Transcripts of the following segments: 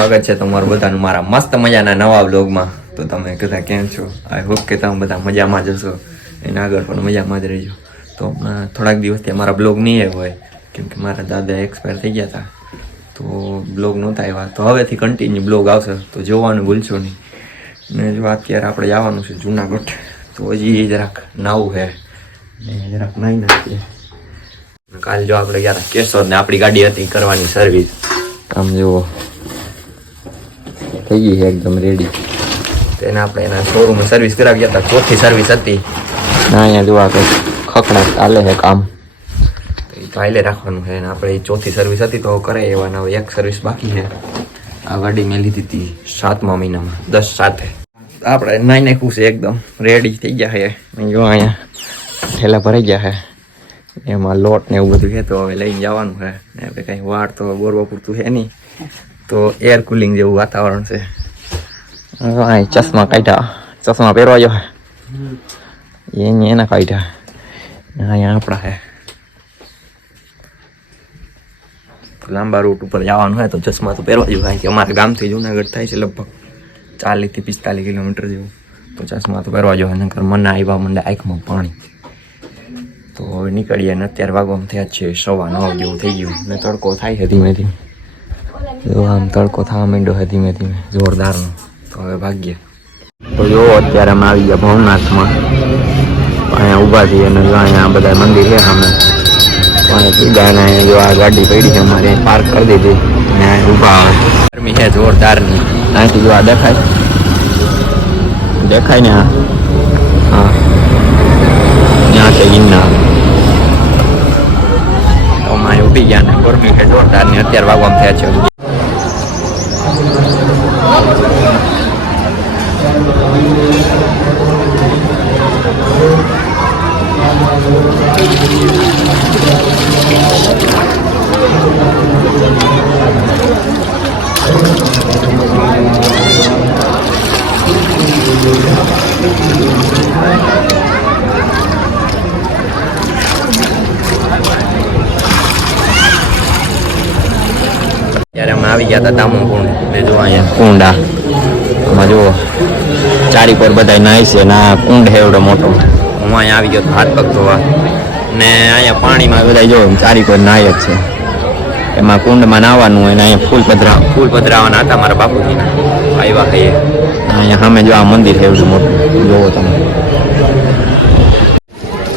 સ્વાગત છે તમારું બધાનું મારા મસ્ત મજાના નવા વ્લોગમાં. તો તમે બધા કેમ છો? આઈ હોપ કે તમે બધા મજામાં જ હશો, એના આગળ પણ મજામાં જ રહેજો. તો થોડાક દિવસથી અમારા બ્લોગ નહીં આવ્યો હોય કેમ કે મારા દાદા એક્સપાયર થઈ ગયા હતા, તો બ્લોગ નહોતા આવ્યા. તો હવેથી કન્ટિન્યુ બ્લોગ આવશે, તો જોવાનું ભૂલશો નહીં. ને જો અત્યારે આપણે જવાનું છે જુનાગઢ, તો હજી જરાક નાવું છે ને જરાક નાહી નાખીએ. કાલે જો આપણે ગયા હતા કેશોદ ને આપણી ગાડી હતી કરવાની સર્વિસ. આમ જુઓ થઈ ગઈ છે એકદમ રેડી. તેને આપણે એના શોરૂમમાં સર્વિસ કરાવી ગયા હતા, ચોથી સર્વિસ હતી. અહીંયા જોવા કે ખકડાટ ચાલે છે કામ, એ તો હાલે રાખવાનું છે. આપણે ચોથી સર્વિસ હતી તો કરે એવાના હવે એક સર્વિસ બાકી છે. આ ગાડી મેં લીધી હતી 7મા મહિનામાં 10/7. આપણે નાઈ નાખ્યું છે એકદમ રેડી થઈ ગયા છે. જો અહીંયા ઠેલા ભરાઈ ગયા છે, એમાં લોટ ને એવું બધું છે, તો હવે લઈને જવાનું છે. ને આપણે કંઈ વાળ તો બોરવા પૂરતું છે નહીં, તો એર કુલિંગ જેવું વાતાવરણ છે. ચશ્મા કાઢ્યા, ચશ્મા પહેરવા જો એના કાઢ્યા. અહીંયા આપણા છે લાંબા રૂટ ઉપર જવાનું હોય તો ચશ્મા તો પહેરવા જેવું. કે અમારા ગામથી જુનાગઢ થાય છે લગભગ 40 થી 45 કિલોમીટર જેવું, તો ચશ્મા તો પહેરવા જોઈએ. નકર મને આવ્યા મંડે આંખમાં પાણી. તો હવે નીકળીએ ને અત્યારે વાગવામાં થયા છે 9:15 જેવું થઈ ગયું ને તડકો થાય છે ધીમે ધીમે. જો આમ તડકો થવા માંડ્યો છે ધીમે ધીમે જોરદારનો. તો હવે ભાગ્ય. તો જો અત્યારે અમે આવી ગયા ભવનાથમાં. અહીંયા ઊભા છીએ અને જો અહીંયા બધા મંદિર છે સામે. અહીંયા સીધા ને જો આ ગાડી પડી છે અમારે પાર્ક કરી દીધી ને ઊભા આવે. ગરમી છે જોરદારની. અહીંથી જો આ દેખાય દેખાય ને, હા ત્યાં છે ગિરનાર. અમારે ઉઠી ગયા ને ગરમી છે જોરદારની. અત્યારે વાગવામાં થયા છે ત્યારે અમે આવી ગયા હતા દામોકુંડ ને જો અહીંયા કુંડા આમાં જુઓ ચારીકોર બધા નાય છે ના કુંડ છે એવડો મોટો. હું અહીંયા આવી ગયો હાથ પગ ધોવા ને અહીંયા પાણીમાં બધા જો ચારીકોર નાય જ છે. એમાં કુંડમાં નાહવાનું હોય ને અહીંયા ફૂલ પધરાવાના હતા મારા બાપુજીના. આવ્યા કહીએ અહીંયા સામે જો આ મંદિર છે એવડું મોટું જોવો તમે.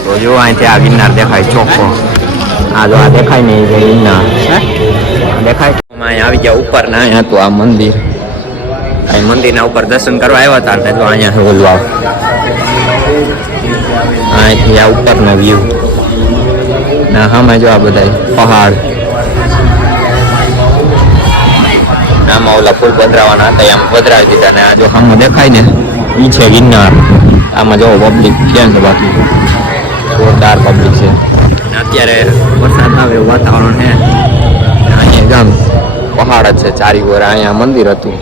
તો જો અહીંથી આ ગિરનાર દેખાય ચોખ્ખો. આ જો આ દેખાય ને એ ગિરનાર દેખાય. અહીંયા આવી ગયા ઉપર ને અહીંયા હતું આ મંદિર. આ મંદિરના ઉપર દર્શન કરવા આવ્યા હતા ને જો અહીંયા ઓલું આવ અહીંથી આ ઉપરના વ્યૂ ના સામે જો આ બધા પહાડ. આમાં ઓલા ફૂલ પધરાવાના હતા આમ પધરાવી દીધા ને આ જો સામે દેખાય ને ઈ છે ગિરનાર. આમાં જો પબ્લિક કેમ છે, બાકી જોરદાર પબ્લિક છે. અત્યારે વરસાદ આવે એવું વાતાવરણ છે. અહીંયા ગામ પહાડ જ છે ચારી ઓર. અહીંયા મંદિર હતું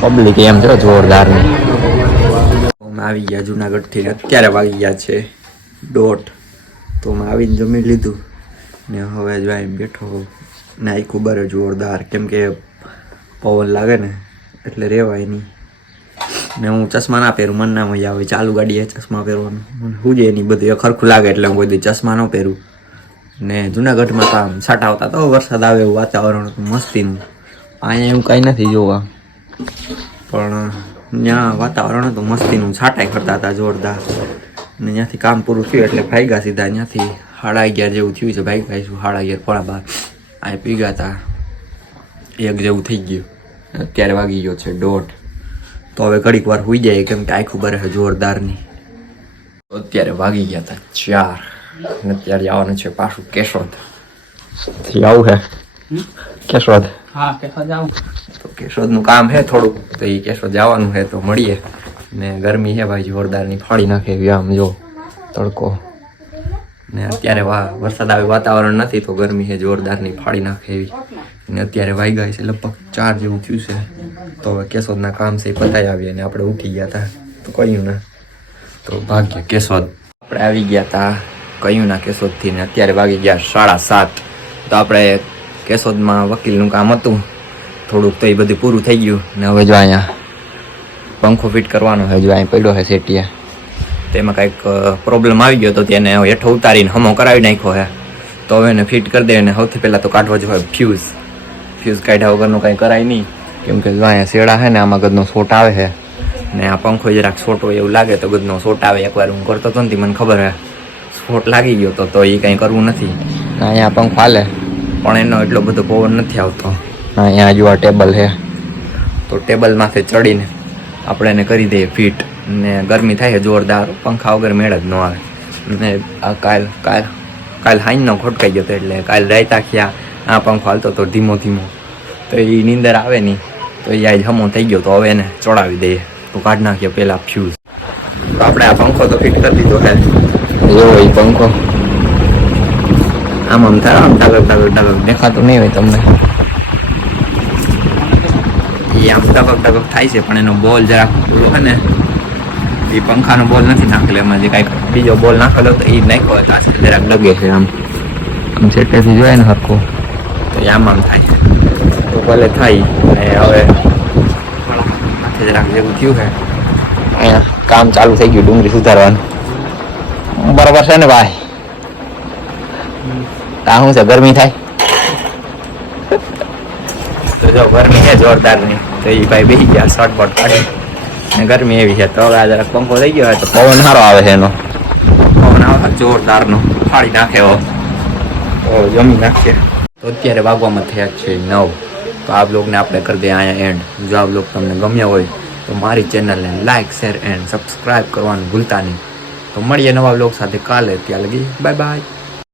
પબ્લિક એમ જો જોરદારની. અમે આવી ગયા જુનાગઢથી અત્યારે વાગી ગયા છે 1:30. તો અમે આવીને જમી લીધું ને હવે જો અહીં બેઠો ને આખું બરે જોરદાર. કેમ કે પવન લાગે ને એટલે રેવાય નહીં. ને હું ચશ્મા ના પહેરું, મને ના મજા આવે ચાલુ ગાડીએ ચશ્મા પહેરવાનું. મને શું છે એની બધું ખરખું લાગે એટલે હું કોઈ દી ચશ્મા ન પહેરું. ને જુનાગઢમાં તો આમ છાંટા આવતા તો વરસાદ આવે એવું વાતાવરણ હતું મસ્તીનું. અહીંયા એવું કાંઈ નથી જોવા, પણ ત્યાં વાતાવરણ હતું મસ્તીનું. છાંટાઈ કરતા હતા જોરદાર. ને ત્યાંથી કામ પૂરું થયું એટલે ભાગ્યા સીધા. ત્યાંથી 11:30 જેવું થયું છે. ભાગ્યા છું 11:30 12. આ પીગા હતા 1 જેવું થઈ ગયું. અત્યારે વાગી ગયો છે 1:30. તો હવે ઘડીક વાર સુઈ જાય કેમ કે આખું બરે જોરદારની. અત્યારે વાગી ગયા હતા 4. અત્યારે જવાનું છે પાછું કેશોદ. આવું છે કેશોદ. હા કેશોદ જાવ. તો કેશોદનું કામ છે થોડુંક, તો એ કેશોદ જવાનું છે તો મળીએ. ને ગરમી છે ભાઈ જોરદારની, ફાડી નાખે એવી. આમ જો તડકો ને અત્યારે વરસાદ આવે વાતાવરણ નથી તો ગરમી છે જોરદારની, ફાડી નાખે એવી. ને અત્યારે વાગ્યા છે લગભગ 4 જેવું થયું છે. તો હવે કેશોદના કામ છે પતાવી આવીએ ને આપણે ઉઠી ગયા હતા તો કહ્યું ને તો ભાગ્ય કેશોદ. આપણે આવી ગયા હતા કહ્યું ના કેશોદથી ને અત્યારે વાગી ગયા 7:30. તો આપણે કેશોદમાં વકીલનું કામ હતું થોડુંક તો એ બધું પૂરું થઈ ગયું ને હવે જો અહીંયા પંખો ફિટ કરવાનો છે. જો અહીં પડ્યો છે સેટિયા, તેમાં કંઈક પ્રોબ્લેમ આવી ગયો તો તેને હેઠો ઉતારીને હમો કરાવી નાખ્યો છે. તો હવે એને ફિટ કરી દે. અને સૌથી પહેલાં તો કાઢવો જોઈએ ફ્યુઝ કાઢ્યા વગરનું કાંઈ કરાય નહીં, કેમ કે જો અહીંયા શેડા છે ને આમાં ગદનો શોટ આવે છે ને આ પંખો જરાક શોટ હોય એવું લાગે તો ગદનો શોટ આવે. એકવાર હું કરતો હતો ને મને ખબર છે શોટ લાગી ગયો તો એ કંઈ કરવું નથી. અહીંયા પંખો હાલે પણ એનો એટલો બધો પવન નથી આવતો. અહીંયા જો આ ટેબલ છે તો ટેબલમાંથી ચડીને આપણે એને કરી દઈએ ફિટ ને ગરમી થાય છે જોરદાર. પંખા વગર મેળ જ ન આવે. ને આ કાલ હાઈનો ખોટકાઈ ગયો હતો એટલે કાલ રાત આખી આ પંખો હાલતો હતો ધીમો તો એ નીંદર આવે નહીં તો એ આજ હમો થઈ ગયો. તો હવે એને ચડાવી દઈએ તો કાઢ નાખીએ પહેલાં ફ્યુઝ. તો આપણે આ પંખો તો ફિટ કરી દીધો છે. એવો એ પંખો આમ થાય આમ ટાગક દેખાતું નહીં હોય તમને. એ આમ ટકક થાય છે પણ એનો બોલ જરાક પેલો છે ને એ પંખાનો બોલ નથી નાખેલો. એમાં જે કાંઈક બીજો બોલ નાખેલો તો એ જ નાખ્યો હોય તો આજકાલ જરાક ડગે છે. આમ સેટેથી જોઈએ ને હરખું તો એ આમ થાય તો ભલે થાય. ને હવે માથે જરાક જેવું થયું છે. અહીંયા કામ ચાલુ થઈ ગયું ડુંગળી સુધારવાનું. બરાબર છે ને ભાઈ? આ શું છે ગરમી થાય તો જો ગરમી છે જોરદાર નહીં તો એ ભાઈ બેસી ગયા શોર્ટબોટ કાઢી ને ગરમી એવી છે. તો હવે આ જરાક પંખો થઈ ગયો હોય તો પવન સારો આવે છે. એનો પવન આવે જોરદારનો ફાડી નાખે એવો તો જમી નાખીએ. તો અત્યારે વાગવામાં થયા છે 9. તો આ બ્લોગને આપણે કરી દઈએ અહીંયા એન્ડ. જો આ બ્લોગ તમને ગમ્યો હોય તો મારી ચેનલને લાઇક શેર એન્ડ સબસ્ક્રાઈબ કરવાનું ભૂલતા નહીં. તો મળીએ નવા બ્લોગ સાથે કાલે. ત્યાં લગી બાય બાય.